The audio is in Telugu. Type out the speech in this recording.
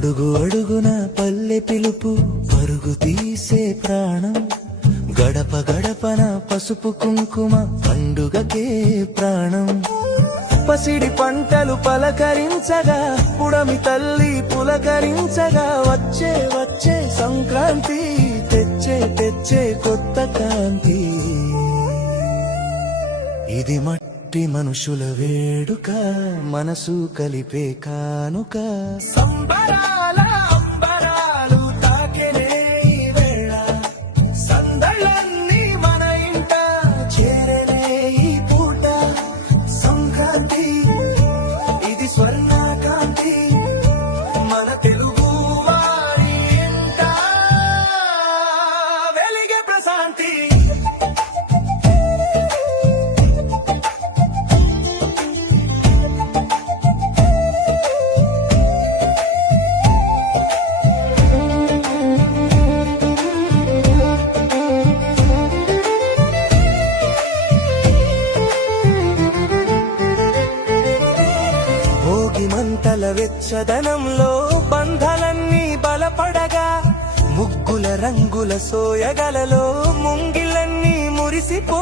అడుగు అడుగున పల్లె పిలుపు పరుగు తీసే ప్రాణం, గడప గడపన పసుపు కుంకుమ పండుగకే ప్రాణం. పసిడి పంటలు పలకరించగా పుడమి తల్లి పులకరించగా వచ్చే వచ్చే సంక్రాంతి తెచ్చే తెచ్చే కొత్త కాంతి. ఇది మట్టి మనుషుల వేడుక, మనసు కలిపే కానుక. సంబరాల అంబరాలు తాకెనే ఈ వేళ, సందళ్ళన్నీ మన ఇంట చేరనే ఈ పూట. సంక్రాంతి ఇది స్వర్ణకాంతి, మన తెలుగు వారి ఇంట వెలిగే ప్రశాంతి. మంటల వెచ్చదనంలో బంధాలన్నీ బలపడగా, ముగ్గుల రంగుల సోయగలలో ముంగిలన్నీ మురిసిపో